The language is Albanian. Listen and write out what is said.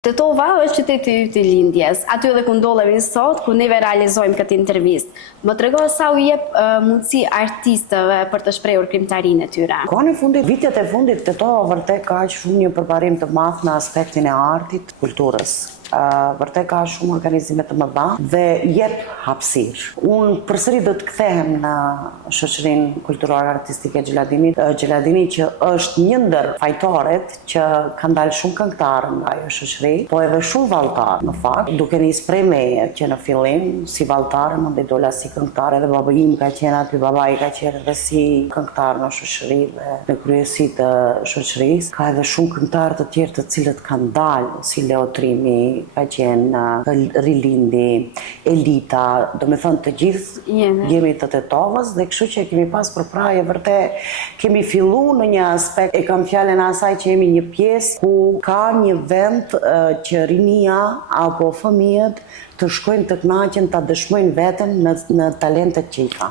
Tetova është qyteti yt i lindjes, aty edhe ku ndodhemi sot, ku neve realizojmë këtë intervistë. Më trego sa u jep mundësi artistëve për të shprehur krijimtarinë e tyre. Kohën e fundit, vitet e fundit, Tetova vërtet ka shumë një përparim të madh në aspektin e artit, kulturës. Vërtet ka shumë organizime të mëdha dhe jep hapësirë. Unë përsëri do të kthehem në shoqërinë kulturore artistike Gjeladini. Gjeladini që është një ndër fajtorët që kanë dalë shumë këngëtarë nga ajo shoqëri, po edhe shumë vallëtarë në fakt, duke nisë prej meje që në fillim si vallëtare, mandej dola si këngëtare dhe babai im ka qenë aty, babai ka qenë edhe si këngëtar në shoqëri dhe në kryesi të shoqërisë. Ka edhe shumë këngëtarë të tjerë të cilët kanë dalë, si Leo Trimi, ka qenë Rilindi, Elita, do me thënë të gjithë jemi të Tetovës dhe kështu që kemi pas përpraje vërtet, kemi fillu në një aspekt, e kam fjallën asaj që jemi një pjesë ku ka një vend që rinia apo fëmijët të shkojnë të kënaqen, të dëshmojnë veten në talentet që i ka.